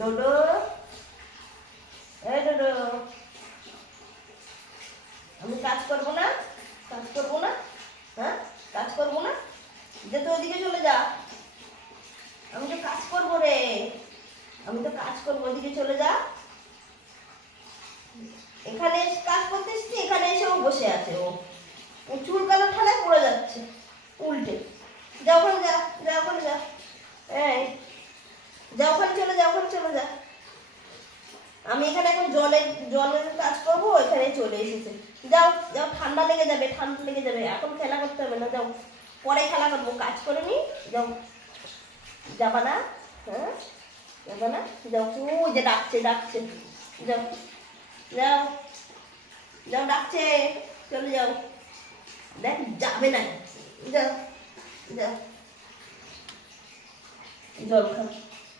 ডোডো, এই ডোডো, আমি কাজ করবো না? কাজ করবো না? হ্যাঁ, কাজ করবো না? যে তো ওইদিকে চলে যা। আমি তো কাজ করবো রে, আমি তো কাজ করবো, ওইদিকে চলে যা। এখানে কাজ করতে এসছি, এখানে এসেও বসে আছে ও। চুল কালো ঠালায় পড়ে যাচ্ছে উল্টে। যা ওখানে যা, যা ওখানে যা। এই যা ওখানে চলে যা, ওখানে চলে যা। আমি এখানে এখন জলের কাজ করবো, এখানে চলে এসেছে। যাও যাও, ঠান্ডা লেগে যাবে, ঠান্ডা লেগে যাবে। এখন খেলা করতে হবে না, যাও পরে খেলা করবো, কাজ করে নি। যাও, যাবা না? হ্যাঁ, যাবা না? যাও, ওই যে ডাকছে ডাকছে। যাও যাও যাও, ডাকছে, চলে যাও। দেখ যাবে না, যাও যাও, জল খাও।